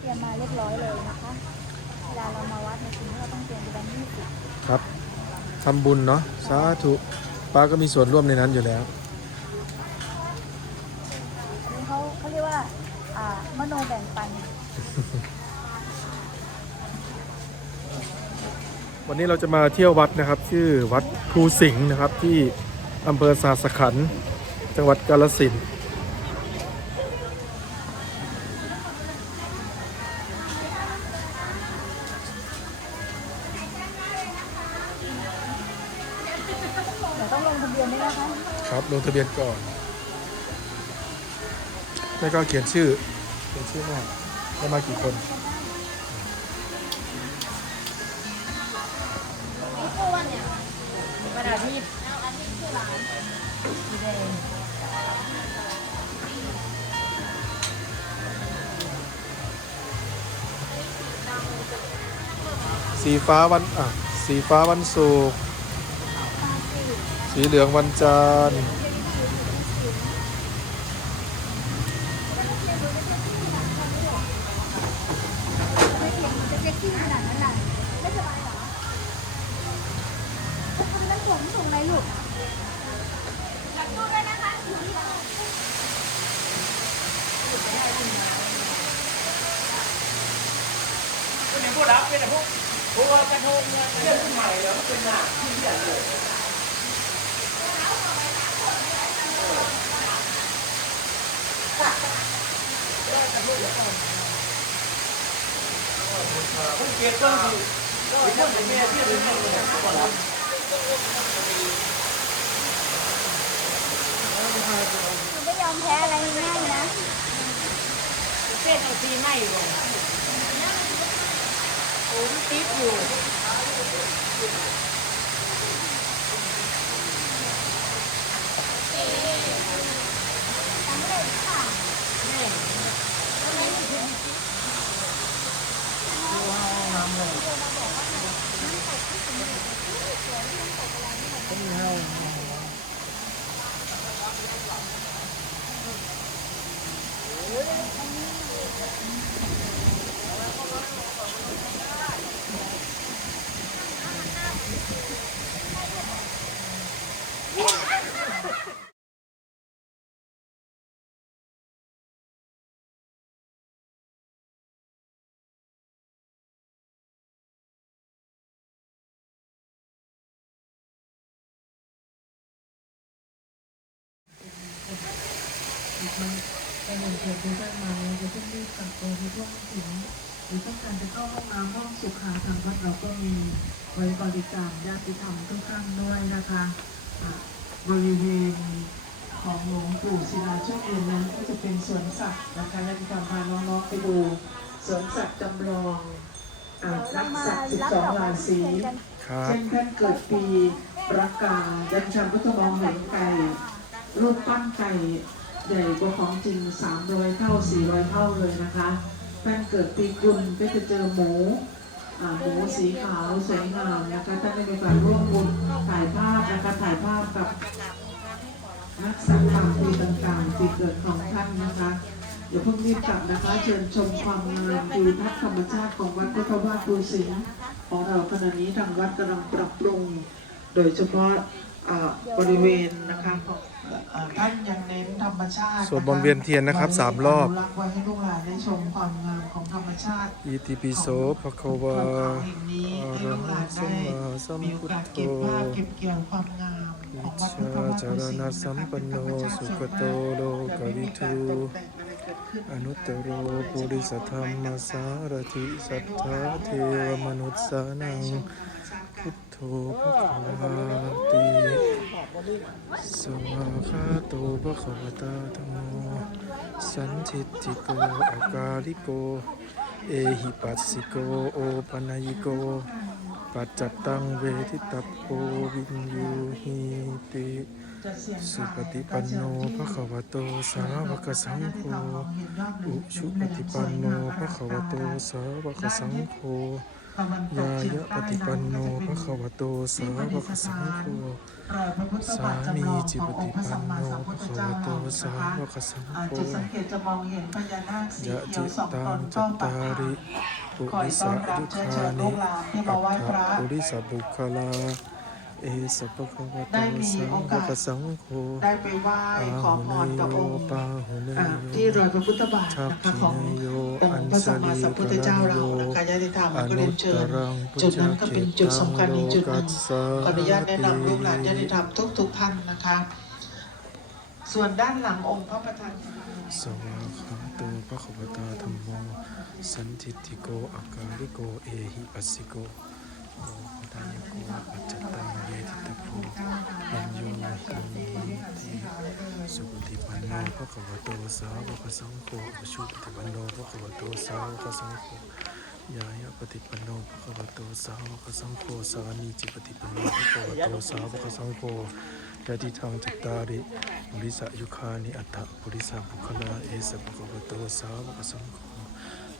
เตรียมมาเรียบร้อยเลยนะคะเวลาเรามาวัดในสิ่งที่เราต้องเตรียมคือแบงค์ยี่สิบครับทำบุญเนาะสาธุป้าก็มีส่วนร่วมในนั้นอยู่แล้วอันนี้เขาเขาเรียกว่าอ่ามโนแบ่งปันวันนี้เราจะมาเที่ยววัดนะครับ ชื่อวัดภูสิงห์นะครับที่อำเภอสาสขันธ์จังหวัดกาฬสินธุ์ ลงทะเบียนก่อน แล้วก็เขียนชื่อ เขียนชื่อมาได้มากี่คนกระดาษมีดสีแดงสีฟ้าวันอะสีฟ้าวันศุกร์สีเหลืองวันจันทร์ จะเซ็กซี่ขนาดนั้นล่ะไม่สบายเหรอจะทำน้ำฝนส่งไหมลูกหลังตู้ด้วยนะคะอยู่ที่เรา เป็นพว กรับเป็นพวกพวกกระทงเนี่ยเรื่องใหม่แล้วเป็นหนักที่ใหญ่เลยคุณเกียรติก็คือเป็นคนเป็นแม่ที่เป็นแม่เลยก็รับหนูไม่ยอมแพ้อะไรง่ายๆนะเส้นเอาซีไม่ลงโอ้มติดอยู่ส ไปเห็นเกิดดูได้มาจะต้องรีบกลับตัวที่ท่วงถึงหรือต้องการจะเข้าห้องน้ำห้องสุขาทางวัดเราก็มีไว้บริการญาติธรรมทุกท่านด้วยนะคะอะบริเวณของหลวงปู่ศิลาโชคเย็นนั้นก็จะเป็นสวนสัตว์นะคะและมีการพาน้องๆไปดูสวนสัตว์จำลองอะเรานักมาสัตว์รับดอก12ไม้ราทุศีเรียนกันครับเช่นท่านเกิดปีรักกาดันชันก็จะมองเห็นไก่รูปปั้นไก่ ใหญ่กว่าของจริง 300 เท่า 400 เท่าเลยนะคะท่านเกิดปีกุลก็จะเจอหมูหมูสีขาวสวยงามนะคะท่านได้มีการร่วมบุญถ่ายภาพนะคะถ่ายภาพกับนักสัตว์ตาปีต่างๆปีเกิดของท่านนะคะอย่าเพิ่งรีบกลับนะคะ เชิญชมความงามทิวทัศธรรมชาติของวัดพุทธวาสภูสิงห์ของเราขณะนี้ทางวัดกำลังปรับปรุง โดยเฉพาะบริเวณนะคะของ อ่าท่านยังเน้นธรรมชาติสวดมนต์เวียนเทียนนะครับสามรอบอนุรักษ์ไว้ให้ลูกหลานได้ชมความงามของธรรมชาติ อิติปิโสภะคะวาแห่งนี้อะให้ระลูกหหัลางนสัได้มมาสัมมีโอพุทกาสโธ เก็บภาพเก็บเกี่ยวความงามของวัดพุทธวาสจารณสัมปันโนสุขโตโลกวิทู อนุตตโรปุริสธรรมสารถิสัทธาเทวมนุษย์สานังพุทโธภควาติสวาคาโตภควตาธรรมโมสันทิฏฐิโกอากาลิโก เอหิปัสสิโกโอปัญญิโก ปัจจตังเวทิตาโพวินยูหิติสุปฏิปันโนภะคะวะโตสาวกสังโฆอุชุปฏิปันโนภะคะวะโตสาวกสังโฆ ยาเยะปต้ฏิปันโนพระเป็นภะคะวโตสาวกสังโฆสามีจิปติปันโนพระขาวโตสาวกสังอาจโฆจะสังเกตจะมองเห็นพญานาคสียะเขีจิยวสองตัตงนจัก็ตปักตาริปุคอยริต้สะอนรับยุเชิญคาเชิญลูนิกหลานที่มาไหว้พระปุริสะบุคลา เอสะภะคะวะโตได้มีสาโอวกาสกสังโฆได้ไปไหว้อาขอหุพเนรกับโยองค์ปาหุเนอ่าโยที่รอยพระพุทธบาททัพนะคะพิของเนโยองอันค์พระสสัมมาลีสัมพุทกธรัเจ้านเราโยนะคะญาติธรรมอก็นุเรียนตเชิญรังปุจุดจานั้นก็เขเป็นตัจุดงสำคัญโลอีกจุดหกันึ่สงสาขออนุญาตแนะนำลูกหลานติญาติธรรมทุกๆท่านนะคะ ส่วนด้านหลังองค์พระประธานสวาขาโตภะคะวตาธัมโมสันทิติโกอาการิโกเอหิปัสสิโกโอป ทายโกปัจจตังเยติตโพยัญโยติสุปฏิปันโนภะคะวะโตสาวกสังโฆอุชุปฏิปันโนภะคะวะโตสาวกสังโฆยายะปฏิปันโนภะคะวะโตสาวกสังโฆสามีจิปฏิปันโนภะคะวะโตสาวกสังโฆยะติทางจัตตาริปุริสยุคานิอัตถปุริสบุคลาเอสภะคะวะโตสาวกสังโฆ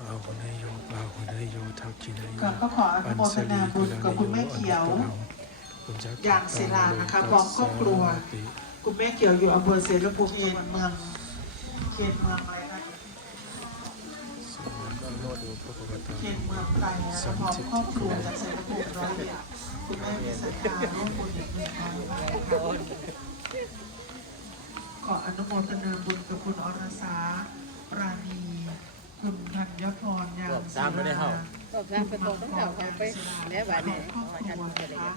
อาหุเนโยปาหุเนโยทักขิเนโยก่อนก็ขออนุโมทนาบุญกับคุณแม่เขียว อย่างศิลานะคะพร้อมครอบครัว คุณแม่เกี่ยวอยู่อำเภอเสรภูมิเขตเมืองเขตเมืองอะไรนะเขตเมืองไทยนะคะพร้อมครอบครัวจากเสรภูมิร้อยเอ็ดคุณแม่มีสัญญาร่วมบุญอีกหนึ่งพันบาทค่ะขออนุโมทนาบุญกับคุณอรสาปราณี คุณธัญพรยางศิลาก็สร้างเป็นตัวต้องเอาไปแล้วแบบนี้ครอบครัวนะคะ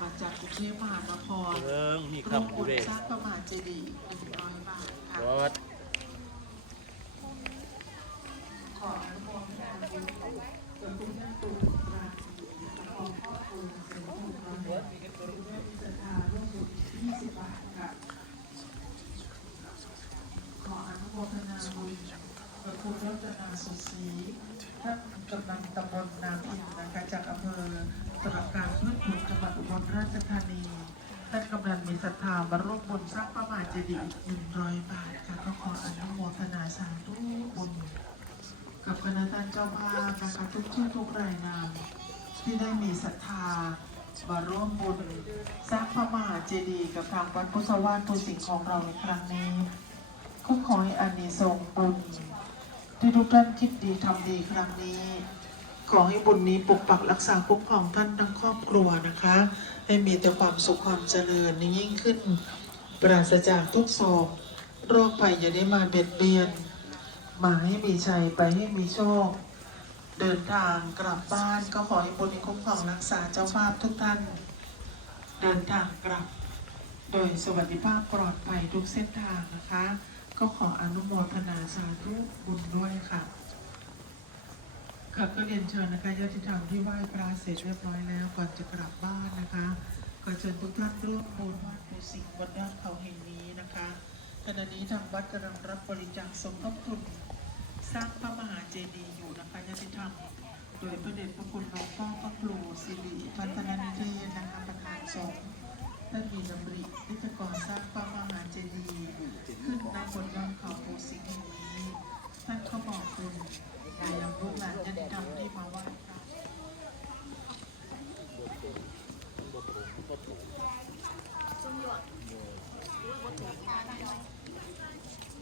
มาจากกรุงเทพมหานครเอิงมีร่วมคำบุกูญเด้สร้างประมาณเจดีย์ ราชธานีท่านกำนันมีศรัทธามาร่วมบุญสร้างประมาณเจดีย์อีกหนึ่งร้อยบาทค่ะก็ขออนุโมทนาสาธุบุญกับคณะท่านเจ้าภาพนะคะทุกชื่อทุกรายนามที่ได้มีศรัทธามาร่วมบุญสร้างพระมหาเจดีย์กับทางวัดพุทธวาสภูสิงห์ของเราในครั้งนี้ก็ขอให้อานิสงส์บุญที่ทุกท่านคิดดีทำดีครั้งนี้ ขอให้บุญนี้ปกปักรักษาคุ้มครองท่านทั้งครอบครัวนะคะ ให้มีแต่ความสุขความเจริญยิ่งขึ้น ปราศจากทุกโศกโรคภัยอย่าได้มาเบียดเบียน มาให้มีชัยไปให้มีโชค เดินทางกลับบ้านก็ขอให้บุญนี้คุ้มครองรักษาเจ้าภาพทุกท่าน เดินทางกลับ โดยสวัสดิภาพปลอดภัยทุกเส้นทางนะคะ ก็ขออนุโมทนาสาธุบุญด้วยค่ะ ค่ะก็เรียนเชิญนะคะญาติธรรมที่ไหว้พระเสร็จเรียบร้อยแล้วก่อนจะกลับบ้านนะคะขอเชิญทุกท่านร่วมบุญวัดภูสิงห์วัดด้านเขาแห่งนี้นะคะขณะนี้ทางวัดกำลังรับบริจาคสมทบทุนสร้างพระมหาเจดีย์อยู่นะคะญาติธรรมโดยพระเดชพระคุณหลวงพ่อพระครูสิริพัฒนานิเทศนะคะประธานสงฆ์ท่านมีดำริที่จะก่อสร้างพระมหาเจดีย์ขึ้นณบนยอดเขาภูสิงห์แห่งนี้ท่านก็บอกคุณนายลูกหลานญาติธรรมที่มาไหว้พระ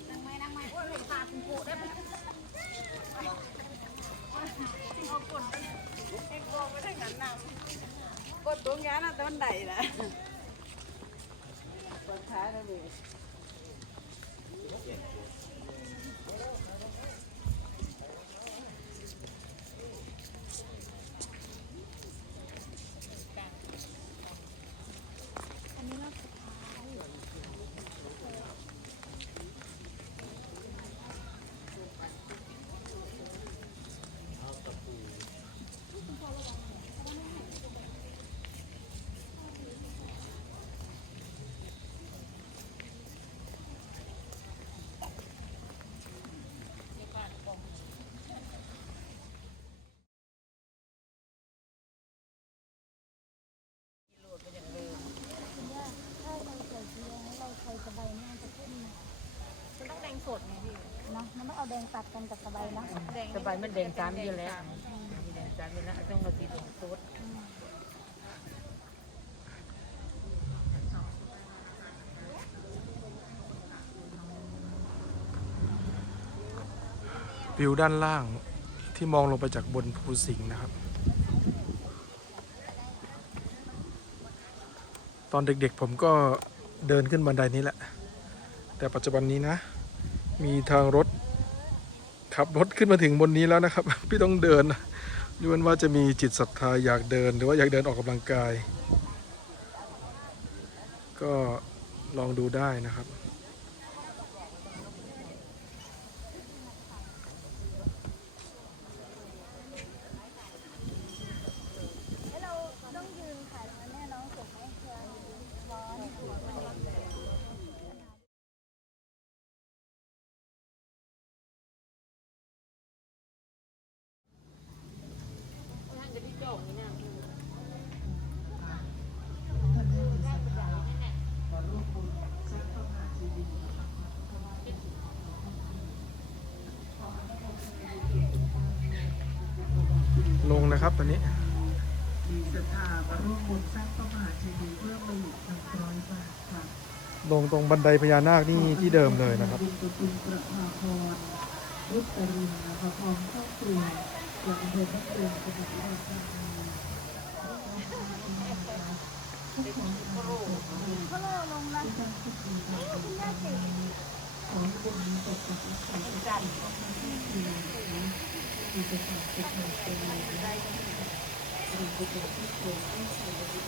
นั่งไม้นั่งไม้โอ้ยลูกตาคุณครูได้ไหมเอากดไปเอ็งโกไปทางนั้นนำกดตรงนี้นะต้นใดนะ ตอนท้ายแล้วเลย ถ้าเราใส่สีแดงเราใส่สบายน่าจะขึ้นนะ มันต้องแดง สดไงพี่เนาะมันไม่เอาแดงตัดกันกับสบายนะแดงสบายมันแดงตามอยู่แล้วแสาธารณะต้องเราดีตรงโต๊ดวิวด้านล่างที่มองลงไปจากบนภูสิงห์นะครับ ตอนเด็กๆผมก็เดินขึ้นบันไดนี้แหละ แต่ปัจจุบันนี้นะ มีทางรถขับรถขึ้นมาถึงบนนี้แล้วนะครับ พี่ต้องเดินดูมือนว่าจะมีจิตศรัทธาอยากเดินหรือว่าอยากเดินออกกำลังกาย ก็ลองดูได้นะครับ แล้วเราต้องยืนค่ะตรงนั้นแน่น้องถูกไหมเพื่อร้อนหัวมันร้อนเลย ท่านจะที่จองนี่นะ ท่านได้มีศรัทธามาร่วมบุญสร้างพระมหาเจดีย์ ลงนะ ครับตอนนี้มีศรัทธามาร่วมบุญสร้างพระมหาเจดีย์เพื่อมาหยุดหนึ่งร้อยบาทค่ะลงตรงบันไดพญานาคนี่ที่เดิมเลยนะครับบุญกับคุณประภาพรรุตตรินนะคะพร้อมครอบครัวจากอำเภอพัทลุงจังหวัดอุดรธานีทุกคนทำส่งมาให้เขาโลลงนะที่ตั้งทุกปีทำบุญทำบุญขอให้บุญนี้ตกกับรักษาทุกคนที่ดีนะที่จะฝากเป็นทางเป็นเลยนะหรือจะ เป็นที่โกงที่ใส่ในบุญ